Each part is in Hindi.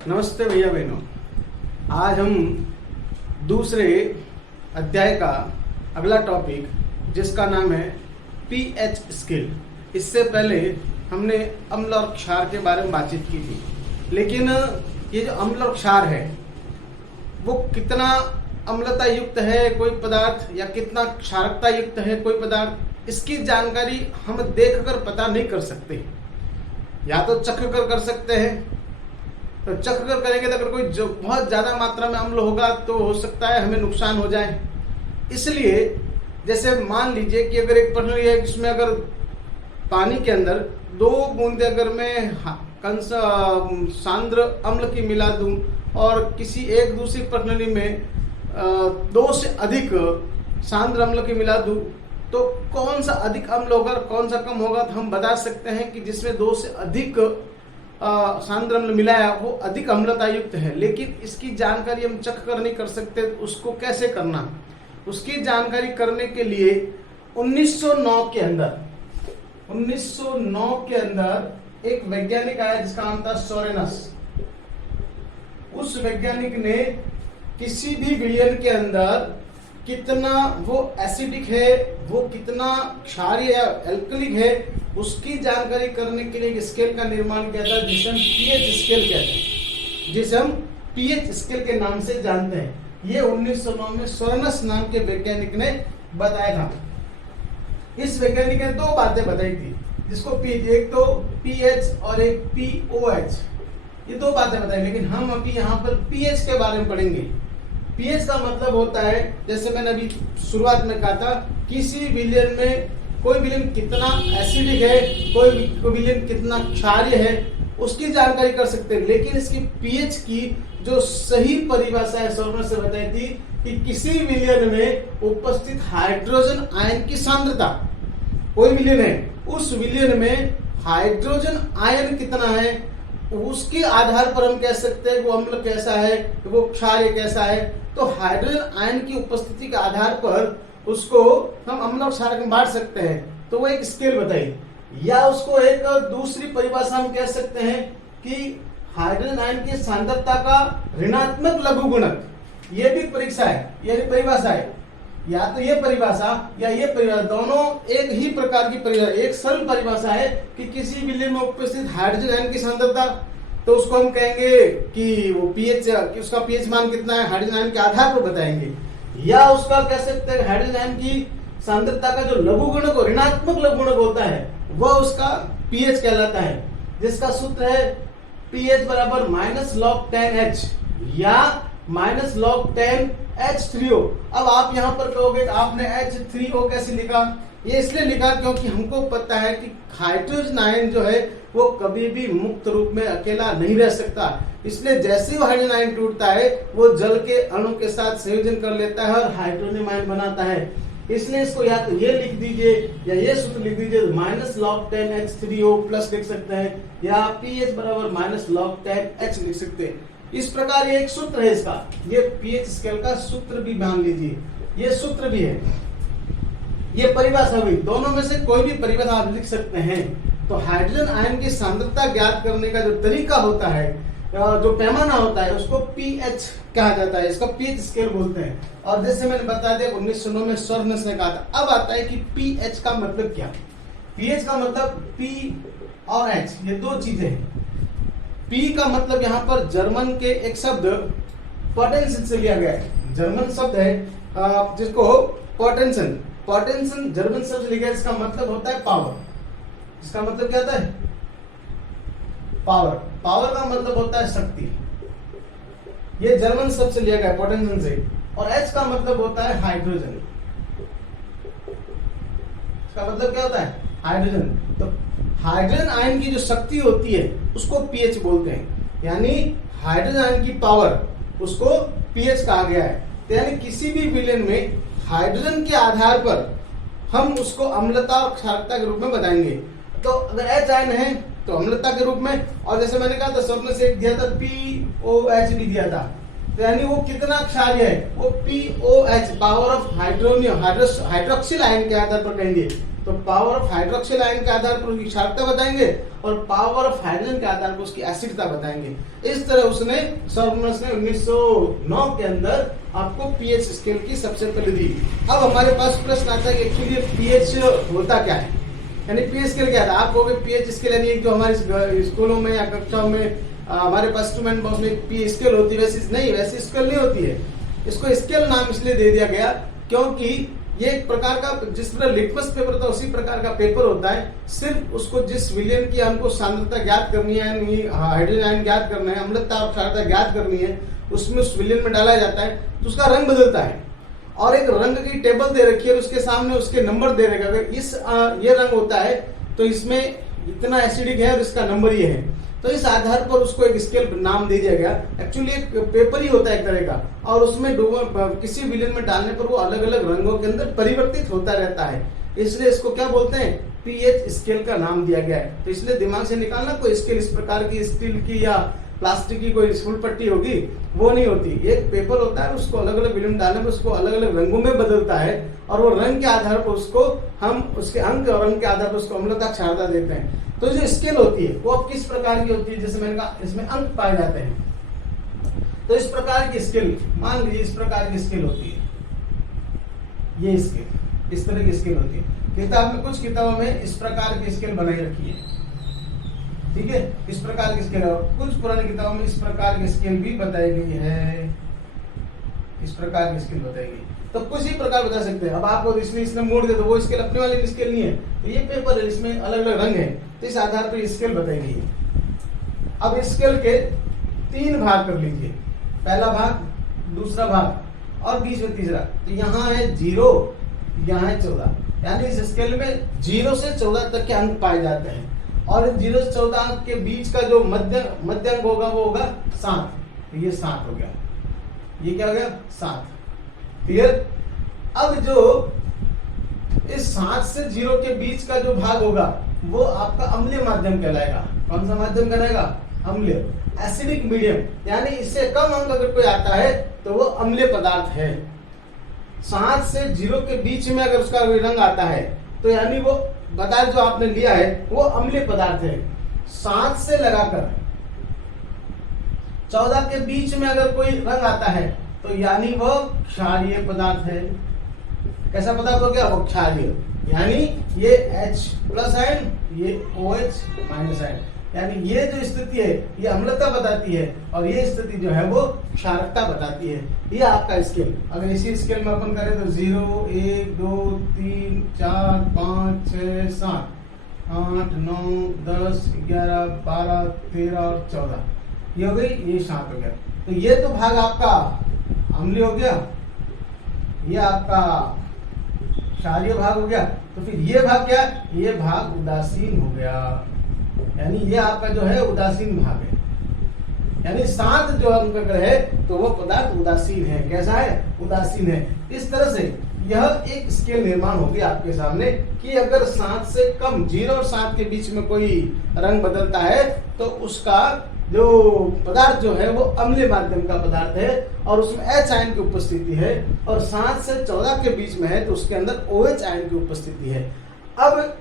नमस्ते भैया बहनों। आज हम दूसरे अध्याय का अगला टॉपिक जिसका नाम है पीएच स्केल। इससे पहले हमने अम्ल और क्षार के बारे में बातचीत की थी, लेकिन ये जो अम्ल और क्षार है वो कितना अम्लता युक्त है कोई पदार्थ या कितना क्षारकता युक्त है कोई पदार्थ, इसकी जानकारी हम देखकर पता नहीं कर सकते। या तो चख कर सकते हैं, तो चख कर करेंगे तो अगर कोई जो बहुत ज्यादा मात्रा में अम्ल होगा तो हो सकता है हमें नुकसान हो जाए। इसलिए जैसे मान लीजिए कि अगर एक प्रश्न है जिसमें अगर पानी के अंदर 2 बूंदे अगर मैं सांद्र अम्ल की मिला दूं और किसी एक दूसरी प्रणाली में 2 से अधिक सांद्र अम्ल की मिला दूं तो कौन सा अधिक अम्ल होगा और कौन सा कम होगा, तो हम बता सकते हैं कि जिसमें 2 से अधिक सांद्र अम्ल मिलाया वो अधिक अम्लता युक्त है। लेकिन इसकी जानकारी हम चख कर नहीं कर सकते, उसको कैसे करना, उसकी जानकारी करने के लिए 1909 के अंदर एक वैज्ञानिक आया जिसका नाम था सोरेनस। उस वैज्ञानिक ने किसी भी विलयन के अंदर कितना वो एसिडिक है, वो कितना क्षारीय या एल्कलिक है, उसकी जानकारी करने के लिए एक स्केल का निर्माण किया था जिसे हम पीएच स्केल कहते हैं, जिसे हम पीएच स्केल के नाम से जानते हैं। ये 1909 में सोरेनस नाम के वैज्ञानिक ने बताया था। इस वैज्ञानिक ने 2 बातें बताई थी जिसको एक तो पीएच और एक पीओएच, ये 2 बातें बताई। लेकिन हम अभी यहाँ पर पीएच के बारे में पढ़ेंगे। पीएच का मतलब होता है, जैसे मैंने अभी शुरुआत में कहा था, किसी विलयन में कोई विलयन कितना एसिडिक है, कोई विलयन कितना क्षारीय है, उसकी जानकारी कर सकते हैं। लेकिन इसकी पीएच की जो सही परिभाषा है सोरेनस से बताई थी कि किसी विलयन में उपस्थित हाइड्रोजन आयन की सांद्रता, कोई विलयन है उस विलयन में हाइड्रोजन आयन कितना है, उसके आधार पर हम कह सकते हैं वो अम्ल कैसा है, वो क्षारीय कैसा है। तो हाइड्रोजन आयन की उपस्थिति के आधार पर उसको हम अम्ल और क्षारक में बांट सकते हैं। तो वो एक स्केल बताई, या उसको एक दूसरी परिभाषा हम कह सकते हैं कि हाइड्रोजन आयन की सांद्रता का ऋणात्मक लघुगुणक। ये भी परीक्षा है, ये भी परिभाषा है। या तो ये परिभाषा या ये परिभाषा, दोनों एक ही प्रकार की परिभाषा। एक सरल परिभाषा है कि किसी विलयन में उपस्थित हाइड्रोजन आयन की सांद्रता, तो उसको हम कहेंगे कि वो पीएच, उसका पीएच मान कितना है हाइड्रोजन आयन के आधार पर बताएंगे। या उसका कह सकते हैं हाइड्रोजन आयन की सांद्रता का जो लघुगुणक, ऋणात्मक लघुगुणक होता है, वह उसका पीएच कहलाता है, जिसका सूत्र है पीएच बराबर -log10H या -log10H3O। अब आप यहाँ पर कहोगे आपने H3O कैसे लिखा? ये इसलिए लिखा क्योंकि हमको पता है कि हाइड्रोजन आयन जो है वो कभी भी मुक्त रूप में अकेला नहीं रह सकता। इसलिए जैसे ही हाइड्रोजन आयन टूटता है वो जल के अणु के साथ संयोजन कर लेता है और हाइड्रोनियम आयन बनाता है। इसलिए इसको या तो ये लिख दीजिए या ये सूत्र लिख दीजिए, -log10H3O प्लस लिख सकते हैं, या पीएच बराबर -log10H लिख सकते हैं। इस प्रकार ये एक सूत्र है इसका, ये पीएच स्केल का सूत्र भी मान लीजिए, ये सूत्र भी है, ये परिभाषा हुई। दोनों में से कोई भी परिभाषा आप लिख सकते हैं। तो हाइड्रोजन आयन की सांद्रता ज्ञात करने का जो तरीका होता है, जो पैमाना होता है, उसको पीएच कहा जाता है, इसका पीएच स्केल बोलते हैं। और जैसे मैंने बता दिया 1909 में सोरेनस ने कहा था। अब आता है कि पीएच का मतलब क्या? पीएच का मतलब पी और एच, ये 2 चीजें हैं। पी का मतलब यहाँ पर जर्मन के एक शब्द पोटेंशियल से लिया गया है, जर्मन शब्द है जिसको पोटेंशियल जर्मन शब्द लिखा है, इसका मतलब होता है पावर। इसका मतलब क्या होता है? पावर। पावर का मतलब होता है शक्ति। ये जर्मन शब्द से लिया गया है पोटेंशियल से। और एच का मतलब होता है हाइड्रोजन। इसका मतलब क्या होता है? हाइड्रोजन। तो हाइड्रोजन आयन की जो शक्ति होती है उसको पीएच बोलते हैं, यानी हाइड्रोजन आयन की पावर, उसको पीएच कहा गया है। तो यानी किसी भी विलयन में हाइड्रोजन के आधार पर हम उसको अम्लता और क्षारकता के रूप में बताएंगे। तो अगर एच आयन है तो अम्लता के रूप में, और जैसे मैंने कहा था सोरेनस से एक दिया था पीओएच भी दिया था, तो यानी वो कितना क्षारीय है, वो pOH power of hydronium hydroxyl ion के आधार पर कहेंगे। तो पावर ऑफ हाइड्रोक्सिल आयन के आधार पर उसकी क्षारकता बताएंगे और पावर ऑफ हाइड्रोजन के आधार पर उसकी एसिडता बताएंगे। इस तरह उसने सोरेनस ने 1909 के अंदर आपको पीएच स्केल की सबसे पहले दी। अब हमारे पास प्रश्न आता है कि एक्चुअली पीएच होता क्या है, यानी पीएच स्केल क्या था। आप कहोगे पीएच स्केल यानी जो हमारे स्कूलों में या कक्षाओं में हमारे पास इंस्ट्रूमेंट बॉक्स में पी स्केल होती है, वैसी नहीं, वैसी स्केल नहीं होती है। इसको स्केल नाम इसलिए दे दिया गया क्योंकि ये एक प्रकार का, जिस तरह लिटमस पेपर होता है उसी प्रकार का पेपर होता है। सिर्फ उसको जिस विलयन की हमको सांद्रता ज्ञात करनी है, हाइड्रोजन आयन ज्ञात करना है, अम्लता और क्षारकता ज्ञात करनी है, उसमें उस विलयन में डाला जाता है तो उसका रंग बदलता है और एक रंग की टेबल दे रखी है, उसके सामने उसके नंबर दे रखा है। अगर इस ये रंग होता है तो इसमें इतना एसिडिक है और इसका नंबर ये है, तो इस आधार पर उसको एक स्केल नाम दे दिया गया। एक्चुअली एक पेपर ही होता है एक तरह का, और उसमें किसी विलयन में डालने पर वो अलग अलग रंगों के अंदर परिवर्तित होता रहता है, इसलिए इसको क्या बोलते हैं, पीएच स्केल का नाम दिया गया है। तो इसलिए दिमाग से निकालना, कोई स्केल इस प्रकार की स्टील की या प्लास्टिक की कोई फुल पट्टी होगी, वो नहीं होती। एक पेपर होता है, उसको अलग अलग विलयन डालने पर उसको अलग अलग रंगों में बदलता है और वो रंग के आधार पर उसको हम उसके अंक और रंग के आधार पर उसको अम्लता क्षारकता देते हैं। तो जो स्केल होती है वो अब किस प्रकार की होती है, जैसे मैंने कहा इसमें अंक पाए जाते हैं। तो इस प्रकार की स्केल, मान लीजिए इस प्रकार की स्केल होती है, ये स्केल इस तरह की स्केल होती है। किताब में, कुछ किताबों में इस प्रकार की स्केल बनाई रखी है, ठीक है, इस प्रकार की स्केल। कुछ पुरानी किताबों में इस प्रकार की स्केल भी बताई गई है, इस प्रकार की स्केल बताई गई। तो कुछ ही प्रकार बता सकते हैं। अब आपको इसमें इसने मोड़ दे तो वो स्केल अपने वाली स्केल नहीं है, तो ये पेपर है, इसमें अलग अलग रंग है, तो इस आधार पर स्केल बताई गई है। अब स्केल के 3 भाग कर लीजिए, पहला भाग, दूसरा भाग और बीच में तीसरा। तो यहाँ है 0, यहाँ है 14, यानी इस स्केल में 0 से 14 तक के अंक पाए जाते हैं और 0 से 14 अंक के बीच का जो मध्य अंक होगा वो होगा 7। तो ये 7 हो गया, ये क्या हो गया 7। क्लियर। अब जो इस 7 से 0 के बीच का जो भाग होगा वो आपका अम्लीय माध्यम कहलाएगा। कौन सा माध्यम कहलाएगा, अम्लीय, एसिडिक मीडियम, यानी इससे कम अंक अगर कोई आता है तो वो अम्लीय पदार्थ है। 7 से 0 के बीच में अगर उसका रंग आता है तो यानी वो पदार्थ जो आपने लिया है वो अम्लीय पदार्थ है। 7 से लगाकर 14 के बीच में अगर कोई रंग आता है तो यानी वो क्षारीय पदार्थ है। कैसा पदार्थ हो गया, वो क्षारीय, यानी ये H+ आयन, ये OH- आयन, यानी ये जो स्थिति है ये अम्लता बताती है और ये स्थिति जो है वो क्षारकता बताती है। ये आपका स्केल, अगर इसी स्केल में अपन करें तो 0, 1, 2, 3, 4, 5, 6, 7, 8, 9, 10, 11, 12, 13 और 14, ये हो गई, ये 7 हो गया। तो ये तो भाग आपका अम्लीय हो गया, ये आपका क्षारीय भाग हो गया। तो फिर ये भाग क्या, ये भाग उदासीन हो गया, यानी ये आपका जो है उदासीन भाग है, यानी 7 जो अंक अगर है तो वो पदार्थ उदासीन है। कैसा है, उदासीन है। इस तरह से यह एक स्केल निर्माण होगी आपके सामने कि अगर 7 से कम, 0 और 7 के बीच में कोई रंग बदलता है तो उसका जो पदार्थ जो है वो अम्लीय माध्यम का पदार्थ है और उसमें H आयन की उपस्थिति है, और 7 से 14 के बीच में है तो उसके अंदर OH आयन की उपस्थिति है। अब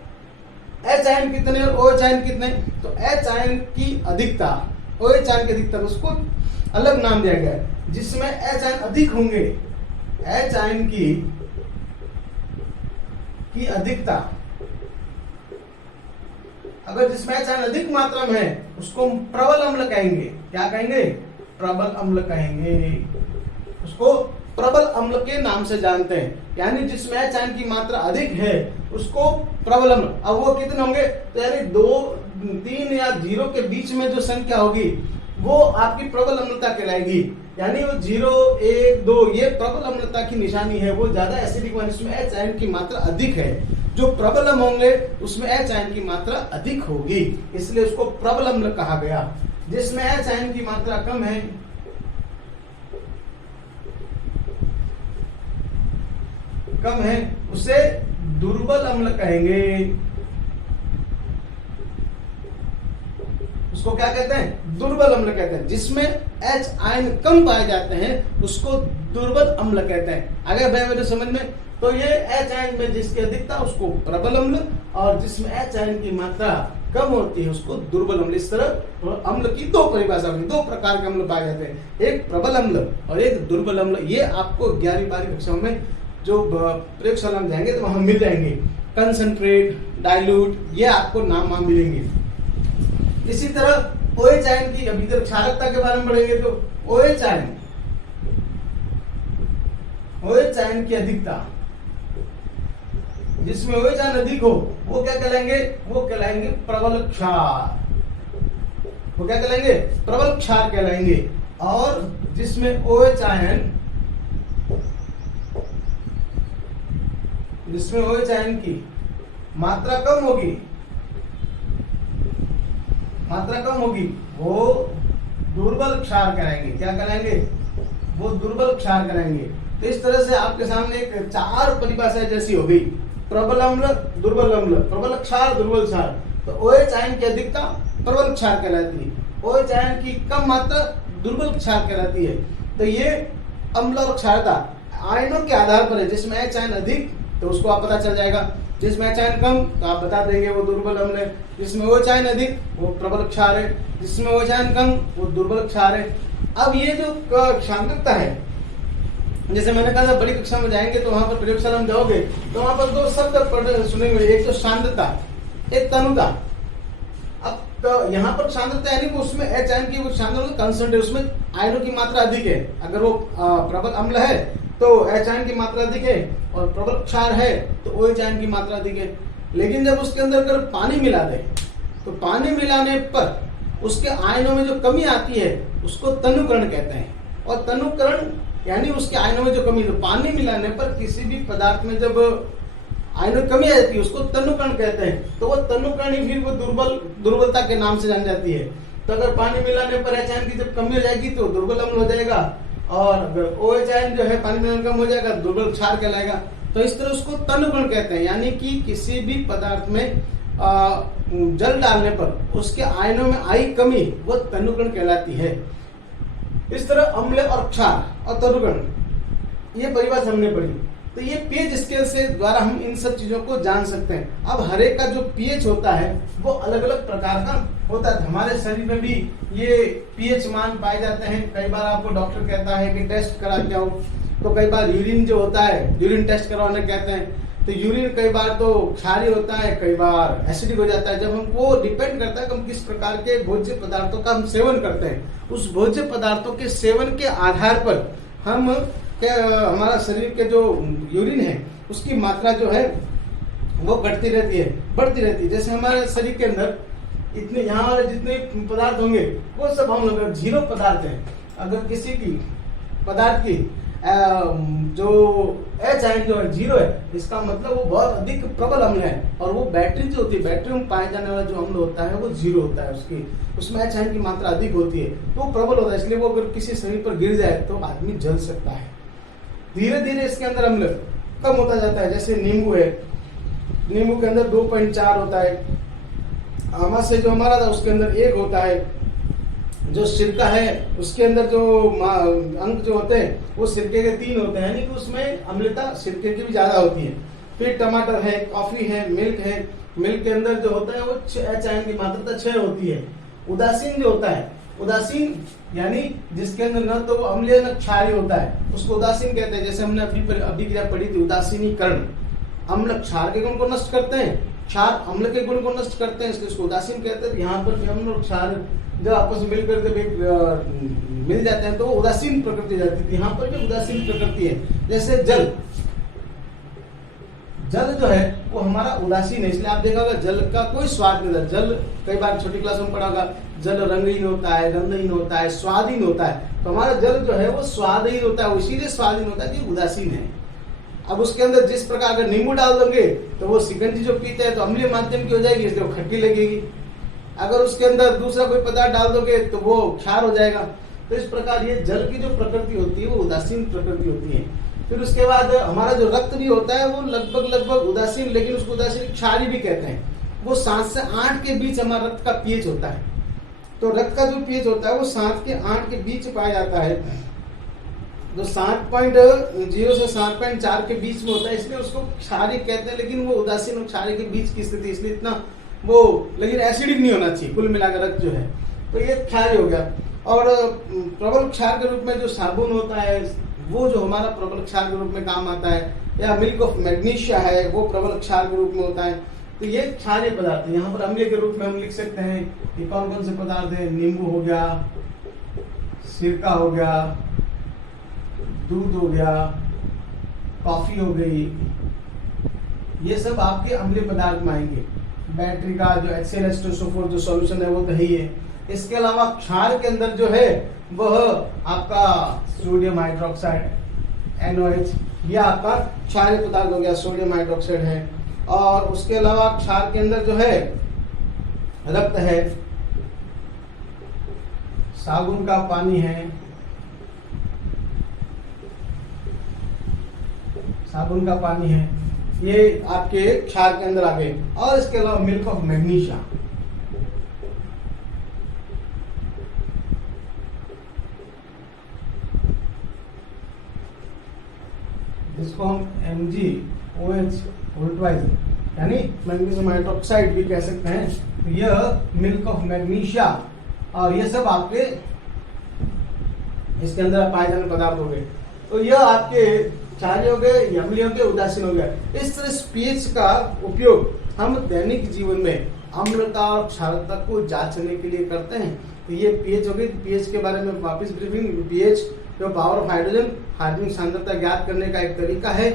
H आयन कितने और OH आयन कितने, तो H आयन की अधिकता, OH आयन की अधिकता, उसको अलग नाम दिया गया है। जिसमें H आयन अधिक होंगे, H आयन की अधिकता, अगर जिसमें H आयन अधिक मात्रा में है उसको प्रबल अम्ल कहेंगे। क्या कहेंगे, प्रबल अम्ल कहेंगे, उसको प्रबल अम्ल के नाम से जानते हैं। यानी जिसमें H आयन की मात्रा अधिक है उसको प्रबल अम्ल। अब वो कितने होंगे, तो यानी 2, 3 या 0 के बीच में जो संख्या होगी वो आपकी प्रबल अम्लता कहलाएगी। यानी वो 0, 1, 2 ये प्रबल अम्लता की निशानी है, वो ज्यादा एसिडिक वन, इसमें H आयन की मात्रा अधिक है। जो प्रबल अम्ल होंगे उसमें H आयन की मात्रा अधिक होगी, इसलिए उसको प्रबल अम्ल कहा गया। जिसमें H आयन की मात्रा कम है उसे दुर्बल अम्ल कहेंगे। उसको क्या कहते हैं, दुर्बल अम्ल कहते हैं। जिसमें H आयन कम पाए जाते हैं उसको दुर्बल अम्ल कहते हैं। आगे भाई मेरे समझ में, तो ये H आयन में जिसकी अधिकता उसको प्रबल अम्ल, और जिसमें H आयन की मात्रा कम होती है उसको दुर्बल अम्ल। इस तरह अम्ल की दो परिभाषा होती है, दो प्रकार के अम्ल पाए जाते हैं, एक प्रबल अम्ल और एक दुर्बल अम्ल। ये आपको 11वीं-12वीं कक्षाओं में जो प्रयोगशाला में जाएंगे तो वहां मिल जाएंगे, कंसंट्रेट, डाइल्यूट, ये आपको नाम वहां मिलेंगे। इसी तरह OH आयन की, अभी तक क्षारकता के बारे में पढ़ेंगे तो OH आयन की अधिकता, जिसमें OH आयन अधिक हो वो क्या कहलाएंगे, वो कहलाएंगे प्रबल क्षार, वो क्या कहलाएंगे, प्रबल क्षार कहलाएंगे। और जिसमें OH आयन की मात्रा कम होगी वो दुर्बल क्षार कहलाएंगे। क्या कहलाएंगे, वो दुर्बल क्षार कहलाएंगे। तो इस तरह से आपके सामने एक 4 परिभाषाएं जैसी हो गई, प्रबल अम्ल, दुर्बल अम्ल, प्रबल क्षार, दुर्बल क्षार। तो OH आयन की अधिकता प्रबल क्षार कहलाती है, OH आयन की कम मात्रा दुर्बल क्षार कहलाती है। तो ये अम्ल और क्षारता आयनों के आधार पर है। जिसमें H आयन अधिक तो उसको आप पता चल जाएगा, जिसमें H आयन कम तो आप बता देंगे वो दुर्बल अम्ल है, जिसमें OH आयन अधिक वो प्रबल क्षार है, जिसमें OH आयन कम वो दुर्बल क्षार है। अब ये जो सांद्रता है, जैसे मैंने कहा था बड़ी कक्षा में जाएंगे तो वहां पर प्रयोगशाला में जाओगे तो वहां पर 2 शब्द सुनेंगे, एक तो सांद्रता, एक तनुता। अब तो यहाँ पर सांद्रता यानी कि उसमें H आयन की वो सांद्रता कंसंट्रेट, उसमें आयनों की मात्रा अधिक है। अगर वो प्रबल अम्ल है तो H आयन की मात्रा अधिक है, और प्रबल क्षार है तो OH आयन की मात्रा अधिक है। लेकिन जब उसके अंदर अगर पानी मिला दे तो पानी मिलाने पर उसके आयनों में जो कमी आती है उसको तनुकरण कहते हैं। और तनुकरण यानी उसके आयनों में जो कमी, तो पानी मिलाने पर किसी भी पदार्थ में जब आयनों की कमी आ जाती है उसको तनुकरण कहते हैं। तो वो तनुकरण ही फिर वो दुर्बलता के नाम से जानी जाती है। तो अगर पानी मिलाने पर H आयन की जब कमी हो जाएगी तो दुर्बल अम्ल हो जाएगा, और अगर OH आयन जो है पानी मिलाने कम हो जाएगा दुर्बल क्षार कहलाएगा। तो इस तरह उसको तनुकरण कहते हैं, यानी कि किसी भी पदार्थ में जल डालने पर उसके आयनों में आई कमी वो तनुकरण कहलाती है। इस तरह अम्ल और क्षार और तनुकरण ये परिभाषा हमने पढ़ी। तो ये पीएच स्केल से द्वारा हम इन सब चीजों को जान सकते हैं। अब हर एक का जो पीएच होता है वो अलग अलग प्रकार का होता है। हमारे शरीर में भी ये पीएच मान पाए जाते हैं। कई बार आपको डॉक्टर कहता है कि टेस्ट करा के आओ, तो कई बार यूरिन जो होता है यूरिन टेस्ट करवाने कहते हैं। तो यूरिन कई बार तो क्षारीय होता है, कई बार एसिडिक हो जाता है। जब हमको डिपेंड करता है कि हम किस प्रकार के भोज्य पदार्थों का हम सेवन करते हैं, उस भोज्य पदार्थों के सेवन के आधार पर हम हमारा शरीर के जो यूरिन है उसकी मात्रा जो है वो बढ़ती रहती है। जैसे हमारे शरीर के अंदर इतने यहाँ वाले जितने पदार्थ होंगे वो सब हम लोग जीरो पदार्थ हैं। अगर किसी की पदार्थ की जो H आयन जो है जीरो है, इसका मतलब वो बहुत अधिक प्रबल अम्ल है। और वो बैटरी जो होती है, बैटरी में पाए जाने वाला जो अम्ल होता है वो जीरो होता है, उसमें H आयन की मात्रा अधिक होती है तो वो प्रबल होता है। इसलिए वो अगर किसी शरीर पर गिर जाए तो आदमी जल सकता है। धीरे धीरे इसके अंदर अम्ल कम होता जाता है। जैसे नींबू है, नींबू के अंदर 2.4 होता है। आमा से जो हमारा था उसके अंदर 1 होता है। जो सिरका है उसके अंदर जो अंक जो होते हैं वो सिरके के 3 होते हैं, यानी कि उसमें अम्लता सिरके की भी ज्यादा होती है। फिर टमाटर है, कॉफी है, मिल्क है। मिल्क के अंदर जो होता है वो H आयन की मात्रा 6 होती है। उदासीन जो होता है, उदासीन यानी जिसके अंदर न तो वो अम्लीय न क्षारीय होता है, उसको उदासीन कहते हैं। जैसे हमने अभी क्रिया पढ़ी थी उदासीनीकरण। अम्ल क्षार के गुण को नष्ट करते हैं, क्षार अम्ल के गुण को नष्ट करते हैं, इसलिए उसको उदासीन कहते हैं। यहाँ पर अम्ल और क्षार जब आपस में मिलकर जब मिल जाते हैं तो वो उदासीन प्रकृति जाती है। यहाँ पर भी उदासीन प्रकृति है। जैसे जल जो है वो हमारा उदासीन है, इसलिए आप देखा होगा जल का कोई स्वाद नहीं होता। जल कई बार छोटी क्लास में पढ़ा होगा, जल रंगहीन होता है, गंधहीन होता है, स्वादहीन होता है। तो हमारा जल जो है वो स्वादहीन होता है, इसीलिए स्वादहीन होता है कि उदासीन है। अब उसके अंदर जिस प्रकार अगर नींबू डाल दोगे तो वो शिकंजी जो पीते हैं तो अम्लीय माध्यम की हो जाएगी, इसलिए वो खट्टी लगेगी। अगर उसके अंदर दूसरा कोई पदार्थ डाल दोगे तो वो क्षार हो जाएगा। तो इस प्रकार ये जल की जो प्रकृति होती है वो उदासीन प्रकृति होती है। फिर उसके बाद हमारा जो रक्त भी होता है वो लगभग उदासीन, लेकिन उसको उदासीन क्षारीय भी कहते हैं। वो 7 से 8 के बीच हमारा रक्त का पीएच होता है। तो रक्त का जो पीएच होता है वो 7 के 8 के बीच पाया जाता है। जो 7.0 से 7.4 के बीच में होता है, इसलिए उसको क्षारीय कहते हैं। लेकिन वो उदासीन और क्षारीय के बीच की स्थिति, इसलिए इतना वो, लेकिन एसिडिक नहीं होना चाहिए कुल मिलाकर रक्त जो है। तो ये क्षारीय हो गया। और प्रबल क्षार के रूप में जो साबुन होता है, वो जो हमारा प्रबल क्षार के रूप में काम आता है, या मिल्क ऑफ मैग्नीशिया है, वो प्रबल क्षार के रूप में होता है। तो ये क्षारीय पदार्थ है। यहाँ पर अम्लीय के रूप में हम लिख सकते हैं ये कौन कौन से पदार्थ है। नींबू हो गया, सिरका हो गया, दूध हो गया, कॉफी हो गई, ये सब आपके अम्लीय पदार्थ में आएंगे। बैटरी का जो HCl H2SO4 जो सॉल्यूशन है वो तो है ही है। इसके अलावा क्षार के अंदर जो है वह आपका सोडियम हाइड्रोक्साइड NOH, यह आपका क्षारीय पदार्थ हो गया, सोडियम हाइड्रोक्साइड है। और उसके अलावा क्षार के अंदर जो है रक्त है, साबुन का पानी है, साबुन का पानी है, ये आपके क्षार के अंदर आ गए। और इसके अलावा मिल्क ऑफ मैग्नीशिया, जिसको हम MgOH यानी मैग्नीशियम हाइड्रोक्साइड भी कह सकते हैं। तो यह मिल्क ऑफ मैग्नीशिया, और ये सब आपके इसके अंदर पाए जाने पदार्थ हो गए। तो यह आपके क्षारीय हो गए, अम्लीय हो गए, उदासीन हो गए। इस तरह पीएच का उपयोग हम दैनिक जीवन में अम्लता और क्षारता को जांचने के लिए करते हैं। तो ये पीएच हो गई। पीएच के बारे में वापस ब्रीफिंग। पीएच जो पावर ऑफ हाइड्रोजन, हाइड्रोजन सांद्रता ज्ञात करने का एक तरीका है,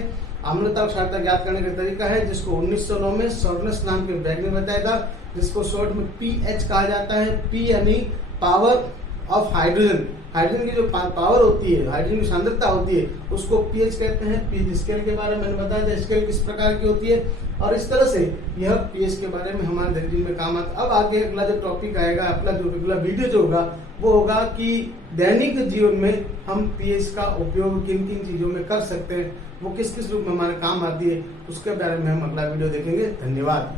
अम्लता और क्षारता ज्ञात करने का तरीका है, जिसको 1909 में सोरेनस नाम के वैज्ञानिक ने बताया था, जिसको शॉर्ट में पीएच कहा जाता है। पी यानी पावर ऑफ हाइड्रोजन, हाइड्रोजन की जो पावर होती है, हाइड्रोजन की सांद्रता होती है, उसको पीएच कहते हैं। पीएच स्केल के बारे में मैंने बताया था, स्केल किस प्रकार की होती है, और इस तरह से यह पीएच के बारे में हमारे दैनिक में काम आता है। अब आगे अगला जो टॉपिक आएगा, अपना जो अगला वीडियो जो होगा वो होगा कि दैनिक जीवन में हम पीएच का उपयोग किन किन चीजों में कर सकते हैं, वो किस किस रूप में हमारे काम आती है, उसके बारे में हम अगला वीडियो देखेंगे। धन्यवाद।